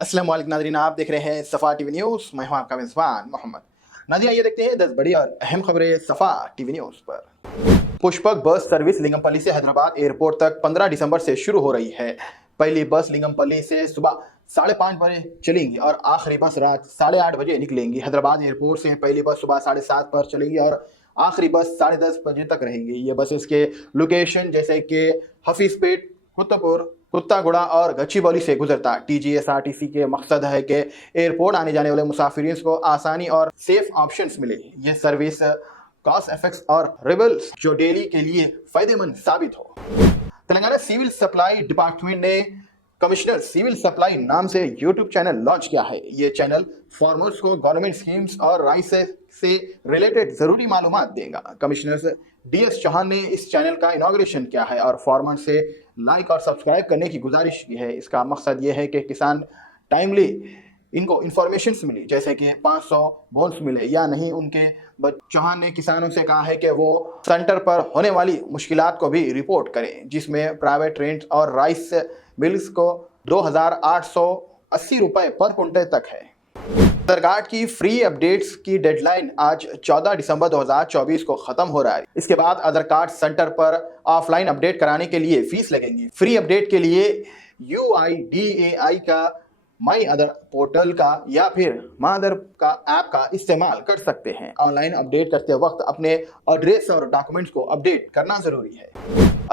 अस्सलाम वालेकुम नाज़रीन, आप देख रहे हैं सफ़ा टीवी न्यूज़। मैं हूं आपका मेज़बान मोहम्मद। नाज़रीन, आइए देखते हैं 10 बड़ी और अहम खबरें सफ़ा टीवी न्यूज़ पर। पुष्पक बस सर्विस लिंगमपल्ली से हैदराबाद एयरपोर्ट तक 15 दिसंबर से शुरू हो रही है। पहली बस लिंगमपल्ली से सुबह 5:30 बजे चलेंगी और आखिरी बस रात 8:30 बजे निकलेंगी। हैदराबाद एयरपोर्ट से पहली बस सुबह 7:30 पर चलेगी और आखिरी बस 10:30 बजे तक रहेंगी। ये बसेस के लोकेशन जैसे कि हफीजपेट, कुतुबपुर, कुत्तागुड़ा और गच्चीबौली से गुजरता टीजीएसआरटीसी के मकसद है कि एयरपोर्ट आने जाने वाले मुसाफिरीन को आसानी और सेफ ऑप्शंस मिले। ये सर्विस कॉस्ट इफेक्ट्स और रिबल्स जो डेली के लिए फायदेमंद साबित हो। तेलंगाना सिविल सप्लाई डिपार्टमेंट ने कमिश्नर सिविल सप्लाई नाम से यूट्यूब चैनल लॉन्च किया है। ये चैनल फार्मर्स को गवर्नमेंट स्कीम्स और राइट्स से रिलेटेड जरूरी मालूमात देगा। कमिश्नर डीएस चौहान ने इस चैनल का इनॉग्रेशन किया है और फार्मर से लाइक और सब्सक्राइब करने की गुजारिश की है। इसका मकसद ये है कि किसान टाइमली इनको इंफॉर्मेशन मिली, जैसे कि 500 बोन्स मिले या नहीं उनके। चौहान ने किसानों से कहा है कि वो सेंटर पर होने वाली मुश्किलात को भी रिपोर्ट करें, जिसमें प्राइवेट रेंट और राइस मिल्स को 2,880 रुपये पर कुंटल तक है। आधार कार्ड की फ्री अपडेट्स की डेडलाइन आज 14 दिसंबर 2024 को खत्म हो रहा है। इसके बाद आधार कार्ड सेंटर पर ऑफलाइन अपडेट कराने के लिए फीस लगेंगी। फ्री अपडेट के लिए UIDAI का माई आधार पोर्टल का या फिर माई आधार का ऐप का इस्तेमाल कर सकते हैं। ऑनलाइन अपडेट करते वक्त अपने एड्रेस और डॉक्यूमेंट्स को अपडेट करना जरूरी है।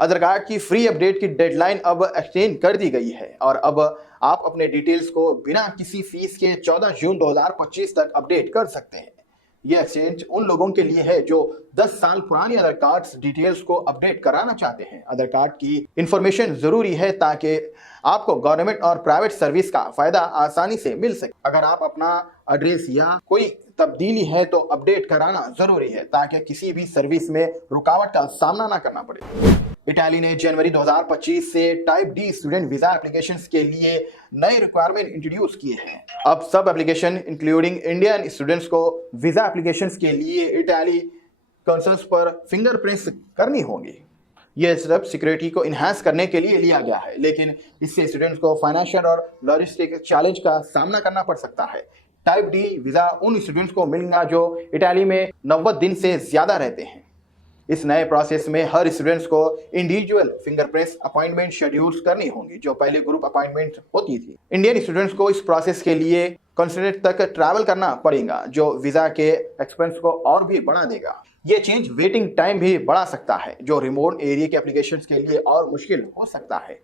आधार कार्ड की फ्री अपडेट की डेडलाइन अब एक्सटेंड कर दी गई है और अब आप अपने डिटेल्स को बिना किसी फीस के 14 जून 2025 तक अपडेट कर सकते हैं। यह एक्सचेंज उन लोगों के लिए है जो 10 साल पुरानी आधार कार्ड डिटेल्स को अपडेट कराना चाहते हैं। आधार कार्ड की इंफॉर्मेशन जरूरी है ताकि आपको गवर्नमेंट और प्राइवेट सर्विस का फायदा आसानी से मिल सके। अगर आप अपना एड्रेस या कोई तब्दीली है तो अपडेट कराना जरूरी है ताकि किसी भी सर्विस में रुकावट का सामना ना करना पड़े। इटाली ने जनवरी 2025 से type dear student visa applications के लिए नए रिक्वायरमेंट इंट्रोड्यूस किए हैं। अब सब एप्लीकेशन इंक्लूडिंग इंडियन स्टूडेंट्स को वीजा एप्लीकेशंस के लिए इटाली कंसल्स पर फिंगरप्रिंट्स करनी होंगी। यह सिर्फ सिक्योरिटी को इन्हांस करने के लिए लिया गया है, लेकिन इससे स्टूडेंट्स को फाइनेंशियल और लॉजिस्टिक चैलेंज का सामना करना पड़ सकता है। टाइप डी वीजा उन स्टूडेंट्स को मिलेगा जो इटाली में 90 दिन से ज्यादा रहते हैं। इस नए प्रोसेस में हर स्टूडेंट्स को इंडिविजुअल फिंगरप्रिंट्स अपॉइंटमेंट शेड्यूल्स करनी होंगी, जो पहले ग्रुप अपॉइंटमेंट होती थी। इंडियन स्टूडेंट्स को इस प्रोसेस के लिए कंसुलेट तक ट्रैवल करना पड़ेगा, जो वीजा के एक्सपेंस को और भी बढ़ा देगा। ये चेंज वेटिंग टाइम भी बढ़ा सकता है, जो रिमोट एरिया के एप्लीकेशंस के लिए और मुश्किल हो सकता है।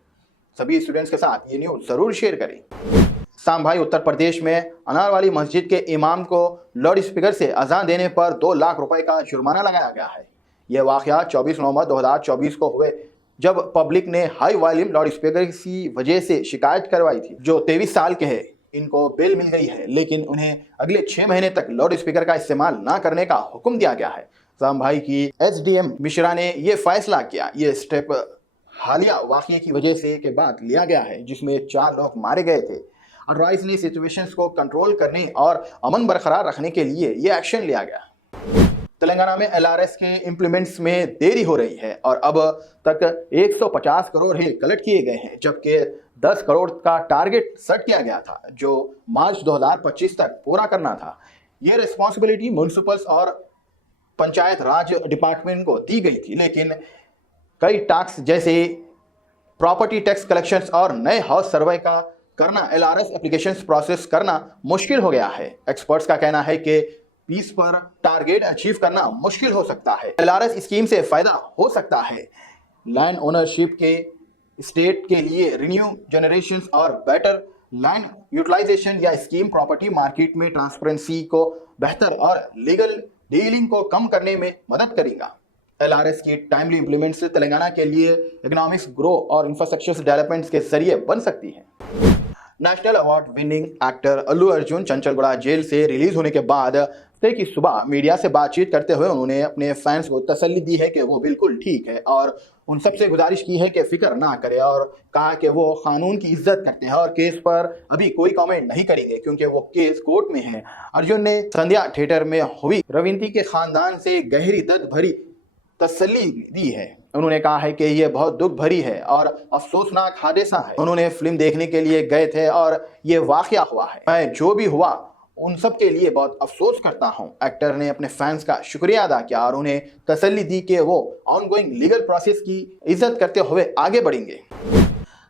सभी स्टूडेंट्स के साथ ये न्यूज जरूर शेयर करें। सांभाई उत्तर प्रदेश में अनार वाली मस्जिद के इमाम को लाउड स्पीकर से अजान देने पर 2 लाख रुपए का जुर्माना लगाया गया है। यह वाकया 24 नवंबर 2024 को हुए, जब पब्लिक ने हाई वॉल्यूम लाउड स्पीकर की वजह से शिकायत करवाई थी। जो 23 साल के हैं, इनको बेल मिल गई है, लेकिन उन्हें अगले 6 महीने तक लाउड स्पीकर का इस्तेमाल न करने का हुक्म दिया गया है। सांभाई की SDM मिश्रा ने यह फैसला किया। ये स्टेप हालिया वाकये की वजह से के बाद लिया गया है, जिसमें 4 लोग मारे गए थे। और राइस ने सिचुएशंस को कंट्रोल करने और अमन बरकरार रखने के लिए यह एक्शन लिया गया। तेलंगाना में LRS के इम्प्लीमेंट्स में देरी हो रही है और अब तक 150 करोड़ ही कलेक्ट किए गए हैं, जबकि 10 करोड़ का टारगेट सेट किया गया था, जो मार्च 2025 तक पूरा करना था। ये रिस्पॉन्सिबिलिटी म्यूनिसिपल्स और पंचायत राज डिपार्टमेंट को दी गई थी, लेकिन कई टैक्स जैसे प्रॉपर्टी टैक्स कलेक्शंस और नए हाउस सर्वे का करना LRS एप्लीकेशंस प्रोसेस करना मुश्किल हो गया है। एक्सपर्ट्स का कहना है कि 20 पर टारगेट अचीव करना मुश्किल हो सकता है। LRS स्कीम से फायदा हो सकता है लैंड ओनरशिप के स्टेट के लिए रिन्यू जनरेशन और बेटर लैंड यूटिलाइजेशन या स्कीम प्रॉपर्टी मार्केट में ट्रांसपेरेंसी को बेहतर और लीगल डीलिंग को कम करने में मदद करेगा। LRS की टाइमली इंप्लीमेंट से तेलंगाना के लिए इकोनॉमिक्स ग्रो और इंफ्रास्ट्रक्चर डेवलपमेंट के जरिए बन सकती है। National award winning actor Allu Arjun Chanchalguda jail से रिलीज होने के बाद की सुबह मीडिया से बातचीत करते हुए उन्होंने अपने फैंस को तसल्ली दी है कि वो बिल्कुल ठीक है और उन सबसे गुजारिश की है कि फिक्र ना करे और कहा कि वो कानून की इज्जत करते हैं और केस पर अभी कोई कमेंट नहीं करेंगे क्योंकि वो केस कोर्ट में है। अर्जुन ने संध्या थिएटर में हुई रविंती के खानदान से गहरी दर्द भरी तसल्ली दी है। उन्होंने कहा है कि यह बहुत दुख भरी है और अफसोसनाक हादसा है। उन्होंने फिल्म देखने के लिए गए थे और ये वाकया हुआ है। मैं जो भी हुआ उन सब के लिए बहुत अफसोस करता हूं। एक्टर ने अपने फैंस का शुक्रिया अदा किया और उन्हें तसल्ली दी कि वो ऑनगोइंग लीगल प्रोसेस की इज्जत करते हुए आगे बढ़ेंगे।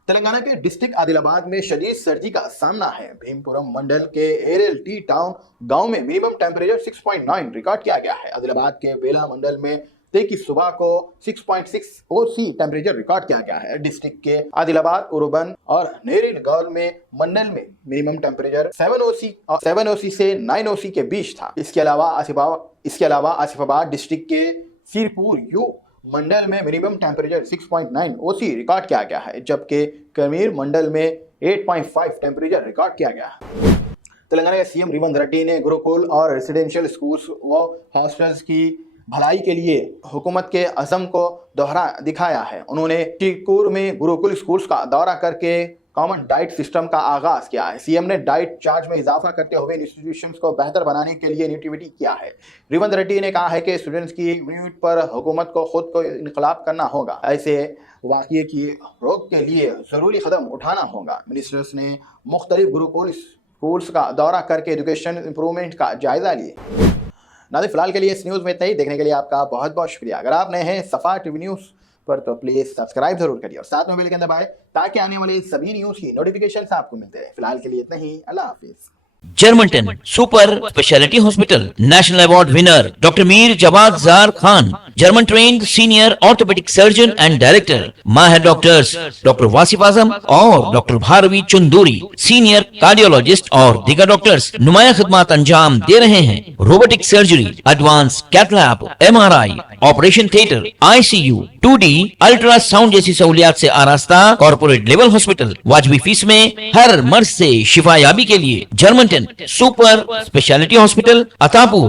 तेलंगाना के डिस्ट्रिक्ट आदिलाबाद में शदीद सर्दी का सामना है। भीमपुरम मंडल के एरएल टी टाउन गांव में मिनिमम टेम्परेचर 6.9 रिकॉर्ड किया गया है। आदिलाबाद के बेला मंडल में 23 सुबह को 6.6 OC टेम्परेचर रिकॉर्ड किया गया है। डिस्ट्रिक्ट के आदिलाबाद, उरुबन और नेरिल गौल में मंडल में मिनिमम टेम्परेचर 7 OC से 9 OC के बीच था। इसके अलावा आसिफाबाद डिस्ट्रिक्ट के सिरपुर यू मंडल में मिनिमम टेम्परेचर 6.9 OC रिकॉर्ड किया गया है, जबकि कमीर मंडल में 8.5 टेम्परेचर रिकॉर्ड किया गया है। तेलंगाना के सीएम रेवंत रेड्डी ने गुरुकुल और रेसिडेंशियल स्कूल्स व हॉस्टल्स की भलाई के लिए हुकूमत के अज़म को दोहरा दिखाया है। उन्होंने चिक्कूर में गुरुकुल स्कूल्स का दौरा करके कॉमन डाइट सिस्टम का आगाज किया है। सीएम ने डाइट चार्ज में इजाफा करते हुए इंस्टीट्यूशंस को बेहतर बनाने के लिए इनिशिएटिव किया है। रेवंत रेड्डी ने कहा है कि स्टूडेंट्स की इम्यूनिटी पर हुकूमत को खुद को इनकलाब करना होगा। ऐसे वाक़ये की रोक के लिए ज़रूरी कदम उठाना होगा। मिनिस्टर्स ने मुख्तलिफ गुरुकुल स्कूल्स का दौरा करके एजुकेशन इंप्रूवमेंट का जायजा लिए। नाज़रीन, फिलहाल के लिए इस न्यूज़ में इतना ही। देखने के लिए आपका बहुत बहुत शुक्रिया। अगर आप नए हैं सफ़ा टीवी न्यूज़ पर तो प्लीज सब्सक्राइब जरूर करिए और साथ में बेल आइकन दबाएं ताकि आने वाले सभी न्यूज़ की नोटिफिकेशन आपको मिलते रहे। फिलहाल के लिए इतना ही। अल्लाह हाफिज। जर्मनटन super speciality hospital national award winner doctor Mir Jawad Zar Khan, German trained senior orthopaedic surgeon and director, माहिर डॉक्टर्स डॉक्टर वासिफ आजम और doctor Bharvi Chanduri, senior cardiologist और दीगर डॉक्टर्स नुमाया खिदमत अंजाम दे रहे हैं। Robotic surgery, advance cath lab, MRI, operation theatre, ICU, 2D ultrasound जैसी सहूलियात से आरास्ता कॉर्पोरेट लेवल हॉस्पिटल। वाजबी फीस में हर मर्ज से शिफायाबी के लिए Germanton super speciality hospital, Attapur.